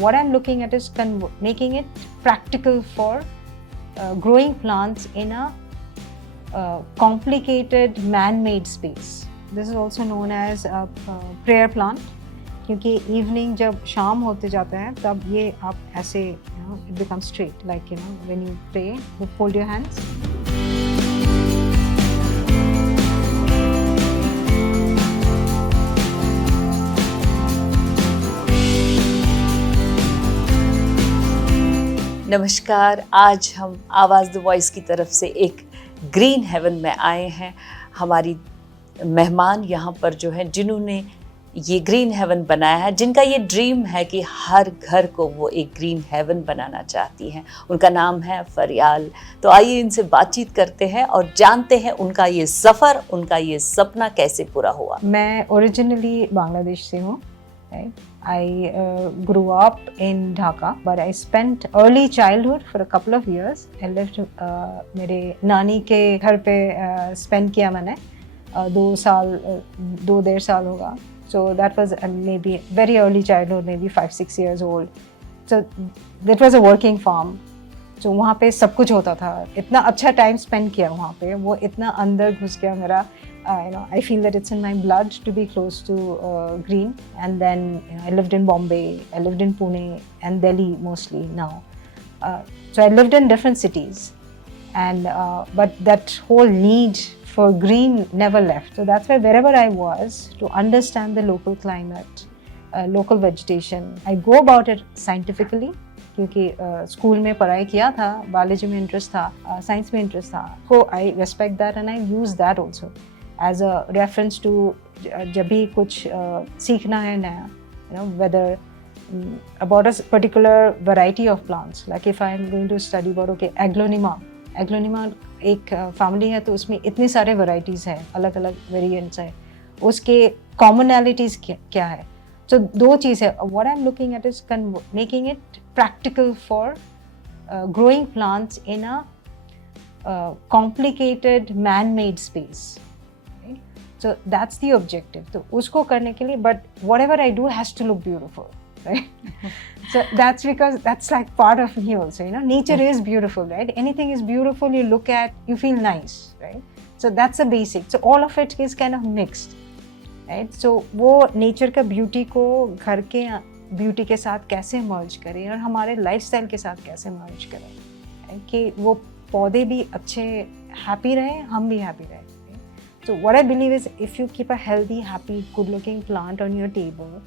what I'm looking at is making it practical for growing plants in a complicated man-made space. This is also known as a prayer plant, क्योंकि evening जब शाम होते जाता है तब ये आप ऐसे it becomes straight, like when you pray you fold your hands. नमस्कार, आज हम आवाज़ द वॉइस की तरफ से एक ग्रीन हेवन में आए हैं। हमारी मेहमान यहाँ पर जो है जिन्होंने ये ग्रीन हेवन बनाया है, जिनका ये ड्रीम है कि हर घर को वो एक ग्रीन हेवन बनाना चाहती हैं, उनका नाम है फरियाल। तो आइए इनसे बातचीत करते हैं और जानते हैं उनका ये सफ़र, उनका ये सपना कैसे पूरा हुआ। मैं ओरिजिनली बांग्लादेश से हूँ। I grew up in Dhaka, but I spent early childhood for a couple of years. I lived मेरे नानी के घर पे spend किया मैंने 2.5 साल होगा. So that was maybe very early childhood, maybe 5-6 years old. So that was a working farm. So वहाँ पे सब कुछ होता था. इतना अच्छा टाइम स्पेंड किया वहाँ पे, वो इतना अंदर घुस गया मेरा. I feel that it's in my blood to be close to green. And then I lived in Bombay, I lived in Pune and Delhi mostly now. So I lived in different cities, and but that whole need for green never left. So that's why wherever I was, to understand the local climate, local vegetation, I go about it scientifically. क्योंकि school में पढ़ाई किया था, biology में interest था, science में interest था, so I respect that and I use that also as a reference to जब भी कुछ सीखना है नया, whether about a particular variety of plants, like if I am going to study about Aglaonema एक family है तो उसमें इतने सारे varieties हैं, अलग अलग वेरिएंट्स हैं, उसके commonalities क्या है. So दो चीज़ है. What I'm looking at is making it practical for growing plants in a complicated man-made space. Right? So that's the objective. तो उसको करने के लिए, but whatever I do has to look beautiful, right? So that's because that's like part of me also. Nature is beautiful, right? Anything is beautiful. You look at, you feel nice, right? So that's the basic. So all of it is kind of mixed. Right. So वो nature का beauty को घर के beauty के साथ कैसे मर्ज करें और हमारे लाइफस्टाइल के साथ कैसे मर्ज करें, कि वो पौधे भी अच्छे हैप्पी रहें, हम भी हैप्पी रहें. So what I believe is if you keep a healthy, happy, good looking plant on your table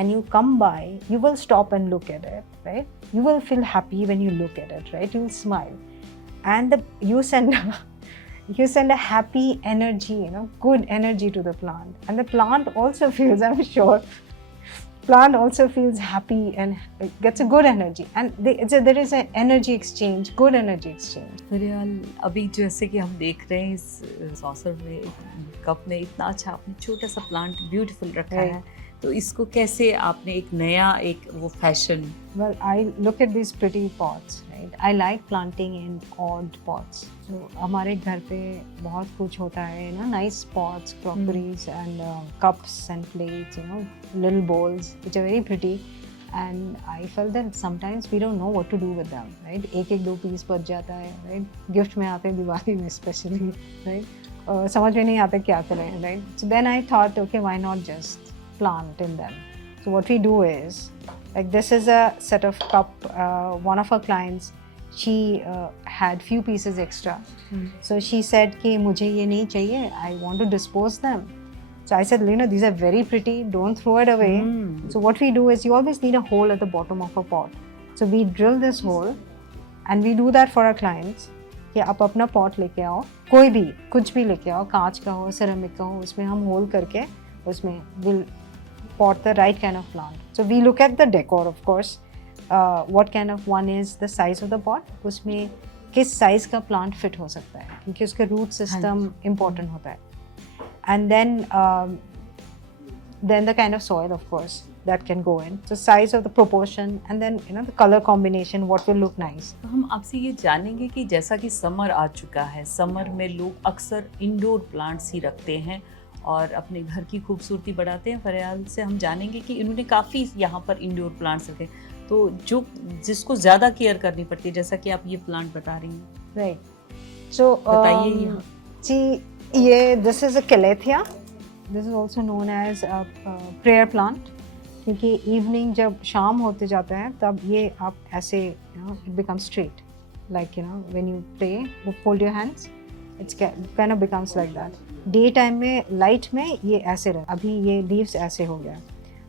and you come by, you will stop and look at it, right? You will feel happy when you look at it, right? You will smile, and you send a happy energy, good energy to the plant, and the plant also feels, I'm sure, plant also feels happy and gets a good energy, and there is an energy exchange, good energy exchange. फरियाल, अभी जैसे कि हम देख रहे हैं इस saucer में, cup में इतना अच्छा आपने छोटा सा प्लांट ब्यूटीफुल रखा है, तो इसको कैसे आपने एक नया वो fashion? Well, I look at these pretty pots, right? I like planting in odd pots. So हमारे घर पे बहुत कुछ होता है, nice pots, crockeries and cups and plates, little bowls which are very pretty. And I felt that sometimes we don't know what to do with them, right? एक 2 piece बच जाता है, right? गिफ्ट में आते हैं दिवाली में स्पेशली, right? समझ में नहीं आते क्या करें, right? So then I thought, okay, why not just plant in them? So what we do is, like, this is a set of cup. One of our clients, she had few pieces extra, so she said कि मुझे ये नहीं चाहिए, I want to dispose them. So I said, Lena, these are very pretty, don't throw it away. So what we do is, you always need a hole at the bottom of a pot. So we drill this hole, and we do that for our clients. कि आप अपना pot लेके आओ, कोई भी कुछ भी लेके आओ, कांच का हो, सिरेमिक का हो, उसमें हम होल करके उसमें we'll pot the right kind of plant. So we look at the decor, of course. What kind of one is the size of the pot, उसमें किस size का plant fit हो सकता है, क्योंकि उसके root system important होता है. And then the kind of soil, of course, that can go in. So size of the proportion, and then the color combination, what will look nice. तो हम आपसे ये जानेंगे कि जैसा कि समर आ चुका है, समर में लोग अक्सर इंडोर प्लांट्स ही रखते हैं और अपने घर की खूबसूरती बढ़ाते हैं. फरियाल से हम जानेंगे कि इन्होंने काफ़ी यहाँ पर इंडोर प्लांट्स रखे. तो जो जिसको ज़्यादा केयर करनी पड़ती है, जैसा कि आप ये प्लांट बता रही हैं, राइट सो बताइए यहाँ। जी ये this is a calathea, this is also known as prayer plant, क्योंकि इवनिंग जब शाम होते जाता है तब ये आप ऐसे it become straight, like when you pray you fold your hands, it's kind of becomes like that. Day time में लाइट में ये ऐसे रहे, अभी ये लीव्स ऐसे हो गया।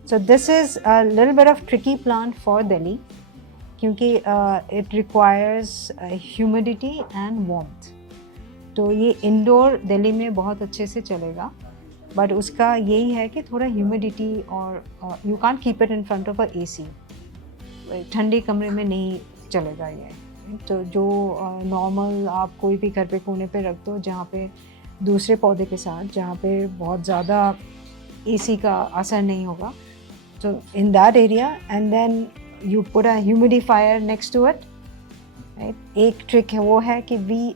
So this is a little bit of tricky plant for Delhi, क्योंकि it requires humidity and warmth. तो ये इंडोर दिल्ली में बहुत अच्छे से चलेगा, बट उसका यही है कि थोड़ा ह्यूमिडिटी और you can't keep it in front of a AC, ठंडे कमरे में नहीं चलेगा ये। तो जो नॉर्मल आप कोई भी घर पे कोने पे रख दो, जहाँ पे दूसरे पौधे के साथ जहाँ पे बहुत ज़्यादा एसी का असर नहीं होगा, तो in that area and then you put a humidifier next to it, right. एक ट्रिक है वो है कि we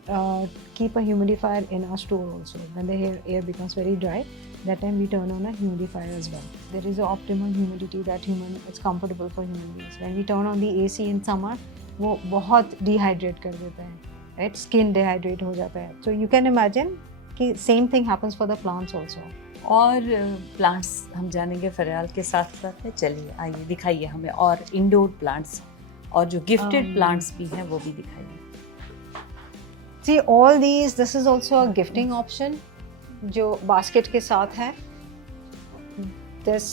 keep a humidifier in our store also. When the air becomes very dry, that time we turn on a humidifier as well. There is an optimal humidity that it's comfortable for human beings. When we turn on the AC in summer, वो बहुत dehydrate कर देता है, right? Skin dehydrate हो जाता है. So you can imagine कि same thing happens for the plants also. और प्लांट्स हम जानेंगे फरियाल के साथ साथ में। चलिए आइए दिखाइए हमें और इंडोर प्लांट्स, और जो गिफ्टेड प्लांट्स भी हैं वो भी दिखाइए। See all these, this is also a gifting option जो basket के साथ है। This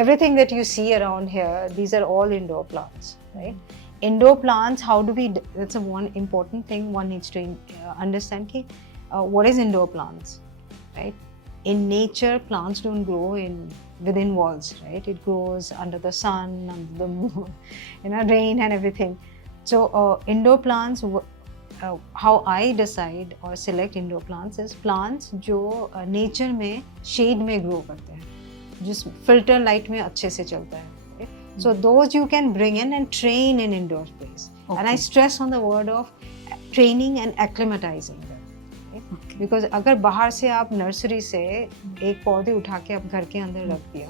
everything that you see around here, these are all indoor plants, right? Indoor plants, how do we? That's a one important thing one needs to understand कि what is indoor plants, right? In nature, plants don't grow within walls, right? It grows under the sun, under the moon, rain and everything. So indoor plants. How I decide or select indoor plants is plants जो nature में shade में grow करते हैं, जिस filter light में अच्छे से चलता है। So those you can bring in and train in indoor space. Okay. And I stress on the word of training and acclimatizing them. Okay. Because अगर बाहर से आप नर्सरी से एक पौधे उठा के आप घर के अंदर रख दिया,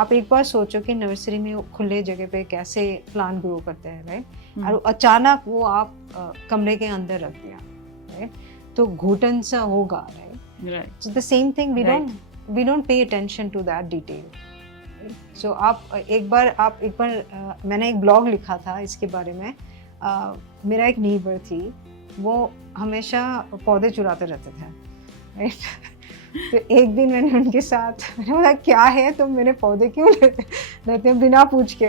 आप एक बार सोचो कि नर्सरी में खुले जगह पे कैसे प्लांट ग्रो करते हैं, राइट? और अचानक वो आप कमरे के अंदर रख दिया, राइट? तो घुटन सा होगा, right? So the same thing we don't pay attention to that detail. So आप एक बार मैंने एक ब्लॉग लिखा था इसके बारे में। मेरा एक नीबर थी, वो हमेशा पौधे चुराते रहते थे, राइट? तो एक दिन मैंने उनके साथ मैंने बोला क्या है तुम मेरे पौधे क्यों लेते हो बिना पूछ के।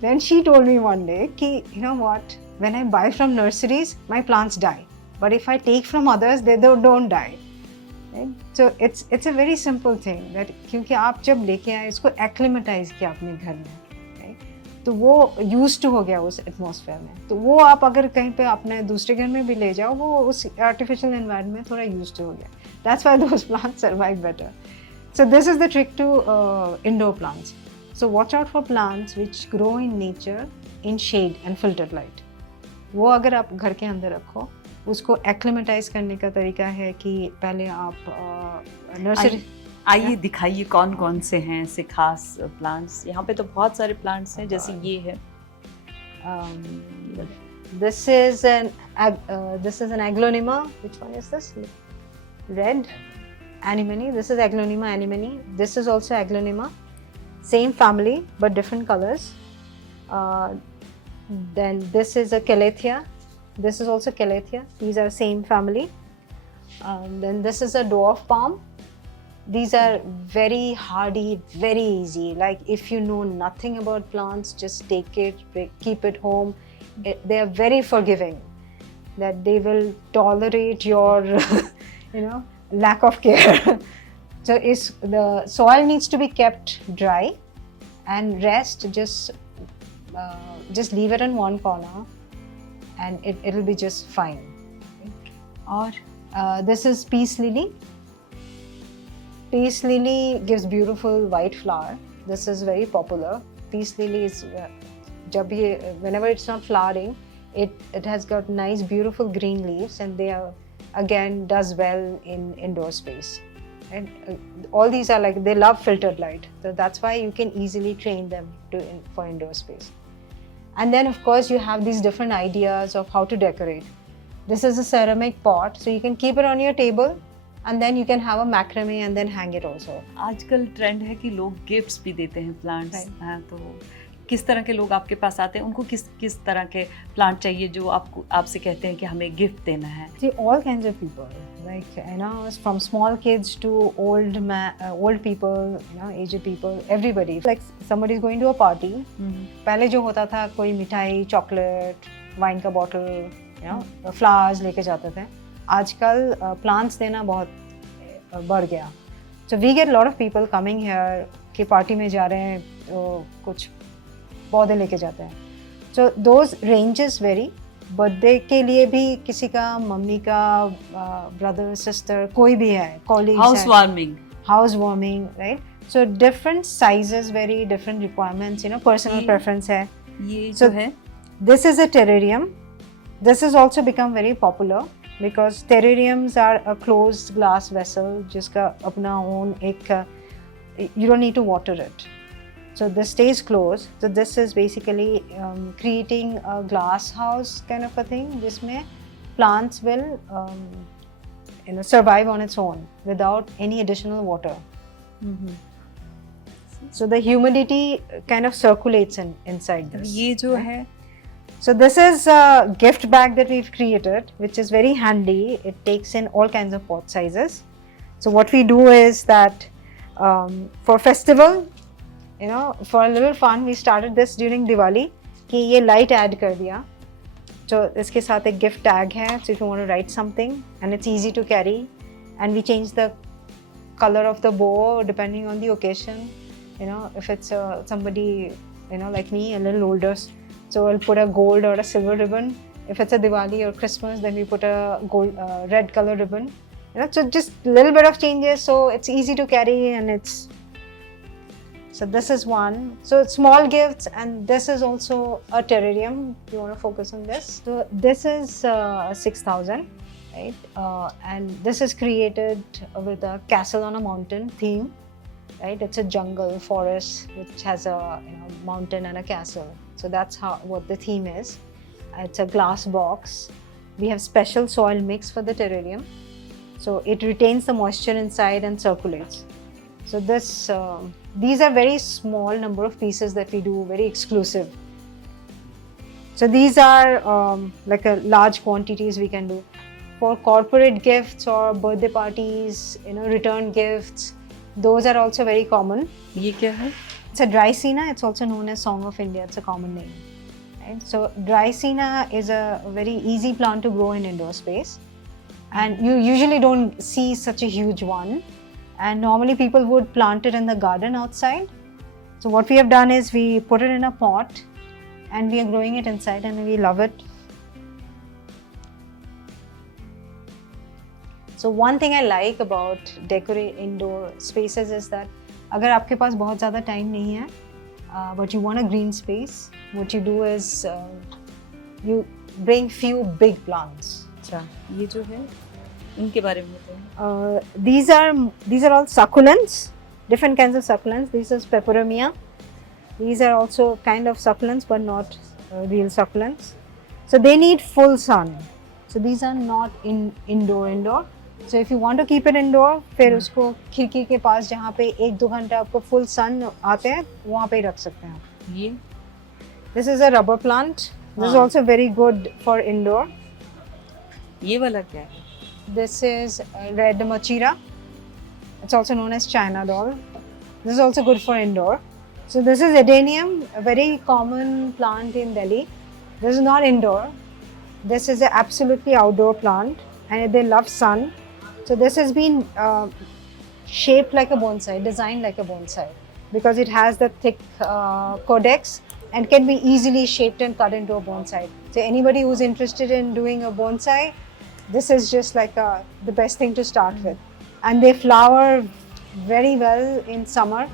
Then she told me one day कि you know what, when I buy from nurseries my plants die, but if I take from others they don't die, right? So it's a very simple thing that क्योंकि आप जब लेके आए इसको acclimatize किया अपने घर में, right? तो वो used to हो गया उस एटमॉस्फेयर में, तो वो आप अगर कहीं पे अपने दूसरे घर में भी ले जाओ वो उस आर्टिफिशियल एनवायरनमेंट में थोड़ा used to हो गया। That's why those plants survive better. So this is the trick to indoor plants. So watch out for plants which grow in nature in shade and filtered light. वो अगर आप घर के अंदर रखो, उसको एक्लिमेटाइज करने का तरीका है कि पहले आप नर्सरी। आइए दिखाइए कौन कौन से हैं ऐसे खास प्लांट्स। यहाँ पे तो बहुत सारे प्लांट्स हैं, जैसे ये है। This is an Aglonema. Which one is this? Red anemone. This is Aglonema anemone. This is also Aglonema. Same family but different colors. Then this is a Calathea. This is also Calathea. These are same family. Then this is a dwarf palm. These are very hardy, very easy. Like if you know nothing about plants, just take it, keep it home. They are very forgiving. That they will tolerate your, lack of care. So the soil needs to be kept dry, and rest just leave it in one corner, and it'll be just fine. Or this is peace lily. Peace lily gives beautiful white flower. This is very popular. Peace lily is whenever it's not flowering, it has got nice beautiful green leaves, and they are again does well in indoor space. And all these are like, they love filtered light, so that's why you can easily train them for indoor space. And then of course you have these different ideas of how to decorate. This is a ceramic pot, so you can keep it on your table, and then you can have a macrame and then hang it also. आजकल trend है कि लोग gifts भी देते हैं plants, Right. हाँ, तो किस तरह के लोग आपके पास आते हैं, उनको किस तरह के प्लांट चाहिए जो आपसे कहते हैं कि हमें गिफ्ट देना है? See, all kinds of people, like, you know, from small kids to old people, you know, aged people, everybody. Like somebody is going to a party. पहले जो होता था, कोई मिठाई, चॉकलेट, वाइन का बॉटल, you know, फ्लावर्स लेके जाते थे. आजकल प्लांट्स देना बहुत बढ़ गया. So we get a lot of people coming here कि पार्टी में जा रहे हैं तो कुछ पौधे लेके जाते हैं. So those ranges vary. Birthday के लिए भी किसी का, मम्मी का, ब्रदर सिस्टर, कोई भी है, colleague, house warming, right? So different sizes very, different requirements, you know, personal preference है. ये जो है, this is a terrarium. This is also become very popular because terrariums are a closed glass vessel जिसका अपना own एक, you don't need to water it. So this stays closed. So this is basically creating a glass house kind of a thing, जिसमें plants will survive on its own without any additional water. So the humidity kind of circulates inside this. ये जो है, so this is a gift bag that we've created, which is very handy. It takes in all kinds of pot sizes. So what we do is that for festival, you know, for a little fun, we started this during Diwali कि ये light add कर दिया. So इसके साथ एक gift tag है, so if you want to write something and it's easy to carry, and we change the color of the bow depending on the occasion. You know, if it's somebody, you know, like me, a little older, so we'll put a gold or a silver ribbon. If it's a Diwali or Christmas, then we put a gold, red color ribbon. You know, so just a little bit of changes, so it's easy to carry and it's. So this is one. So small gifts, and this is also a terrarium. You want to focus on this. So this is 6,000, right? And this is created with a castle on a mountain theme, right? It's a jungle forest which has a, you know, mountain and a castle. So that's what the theme is. It's a glass box. We have special soil mix for the terrarium, so it retains the moisture inside and circulates. So this. These are very small number of pieces that we do, very exclusive. So these are like a large quantities we can do for corporate gifts or birthday parties, you know, return gifts. Those are also very common. ये क्या है? It's a Dreissena. It's also known as Song of India. It's a common name. Right? So Dreissena is a very easy plant to grow in indoor space, and you usually don't see such a huge one. And normally people would plant it in the garden outside. So what we have done is we put it in a pot and we are growing it inside and we love it. So one thing I like about decorate indoor spaces is that अगर आपके पास बहुत ज़्यादा time नहीं है, but you want a green space, what you do is you bring few big plants. अच्छा, ये जो है, इनके बारे में बताओ. These are all succulents, different kinds of succulents. This is peperomia. These are also kind of succulents but not real succulents. So they need full sun. So these are not indoor. So if you want to keep it indoor, फिर उसको खिड़की के पास जहाँ पे 1-2 घंटा आपको full sun आते हैं, वहाँ पे ही रख सकते हैं. ये This is a rubber plant. This is also very good for indoor. ये वाला क्या है? This is red machira. It's also known as China doll. This is also good for indoor. So this is adenium, a very common plant in Delhi. This is not indoor. This is an absolutely outdoor plant, and they love sun. So this has been shaped like a bonsai, designed like a bonsai, because it has the thick codex and can be easily shaped and cut into a bonsai. So anybody who's interested in doing a bonsai, this is just like the best thing to start with. And they flower very well in summer.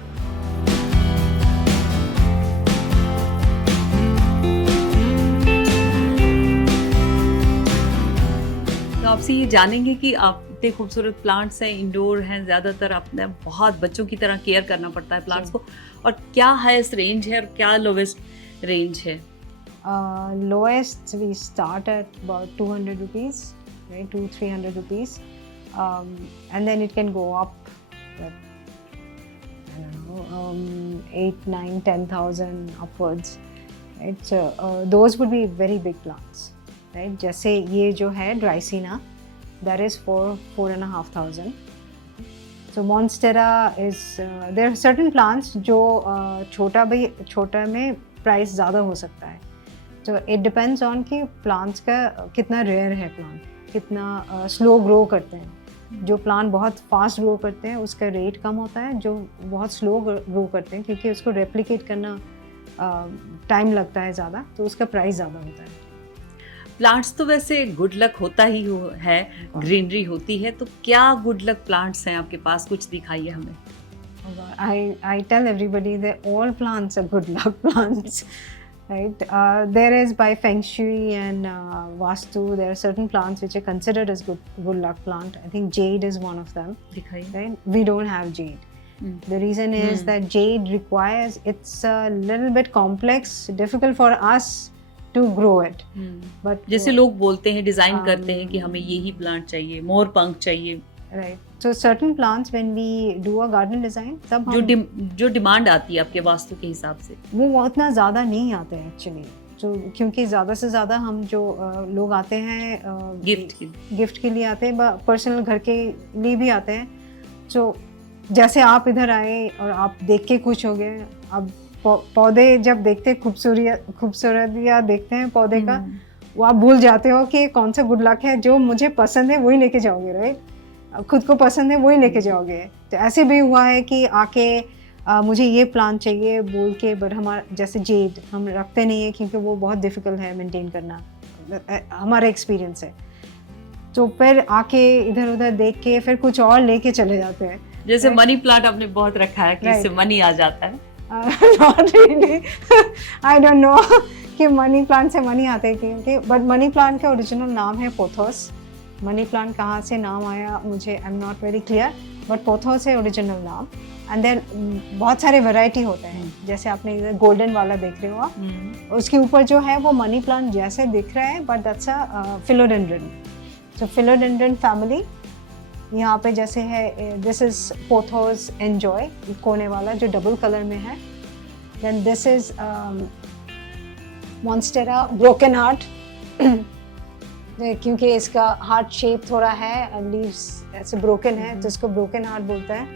तो आपसे ये जानेंगे कि आप इतने खूबसूरत plants हैं, indoor हैं ज़्यादातर, आपने बहुत बच्चों की तरह केयर करना पड़ता है प्लांट्स को। और क्या हाईएस्ट रेंज है और क्या लोवेस्ट रेंज है? Lowest we start at about 200 rupees, right? 200-300 rupees, and then it can go up. I don't know, 8, 9, 10,000 upwards, right? So those would be very big plants, right? जैसे ये जो है Dracena, that is for 4,500. So Monstera is there are certain plants जो छोटा में price ज़्यादा हो सकता है। तो इट डिपेंड्स ऑन कि प्लांट्स का कितना रेयर है, प्लांट कितना स्लो ग्रो करते हैं। जो प्लांट बहुत फास्ट ग्रो करते हैं उसका रेट कम होता है, जो बहुत स्लो ग्रो करते हैं क्योंकि उसको रेप्लिकेट करना टाइम लगता है ज़्यादा, तो उसका प्राइस ज़्यादा होता है। प्लांट्स तो वैसे गुड लक होता ही है, ग्रीनरी होती है, तो क्या गुड लक प्लांट्स हैं आपके पास? कुछ दिखाइए हमें। I tell everybody that all plants are good luck plants. Right, there is by Feng Shui and Vastu, there are certain plants which are considered as good luck plant. I think jade is one of them. दिखाइए। Right, we don't have jade. The reason is that jade requires, it's a little bit complex, difficult for us to grow it. But जैसे लोग बोलते हैं, design करते हैं कि हमें यही प्लांट चाहिए, मोर पंख चाहिए। Right. So certain plants when we do a garden design, तब हम जो डिमांड आती है आपके वास्तु के हिसाब से, वो उतना ज़्यादा नहीं आते हैं एक्चुअली। जो क्योंकि ज़्यादा से ज़्यादा हम जो लोग आते हैं गिफ्ट के लिए आते हैं, पर्सनल घर के लिए भी आते हैं। तो जैसे आप इधर आए और आप देख के खुश हो गए, अब पौधे जब देखते खूबसूरत या देखते हैं पौधे का, वो आप भूल जाते हो कि कौन सा गुड लक है, जो मुझे पसंद है वही लेके जाओगे, राइट? खुद को पसंद है वही लेके जाओगे। तो ऐसे भी हुआ है कि आके मुझे ये प्लांट चाहिए बोल के, बट हमारा जैसे जेड हम रखते नहीं है क्योंकि वो बहुत डिफ़िकल्ट है मेंटेन करना, हमारा एक्सपीरियंस है। तो फिर आके इधर उधर देख के फिर कुछ और लेके चले जाते हैं। जैसे मनी प्लांट आपने बहुत रखा है कि इससे मनी आ जाता है। Not really. I don't know कि मनी प्लांट से मनी आते हैं क्योंकि, बट मनी प्लांट का ओरिजिनल नाम है पोथोस। मनी प्लांट कहाँ से नाम आया मुझे I am not very clear, but pothos है ओरिजिनल नाम। एंड देन बहुत सारे वैरायटी होते हैं, जैसे आपने इधर गोल्डन वाला देख रहे हो आप, उसके ऊपर जो है वो मनी प्लांट जैसे दिख रहा है, but that's a philodendron. So philodendron family यहाँ पे जैसे है, दिस इज पोथोस एंजॉय, कोने वाला जो डबल कलर में है। Then this is monstera broken heart, क्योंकि इसका हार्ट शेप थोड़ा है, लीव्स ऐसे ब्रोकन है तो इसको ब्रोकन हार्ट बोलता है।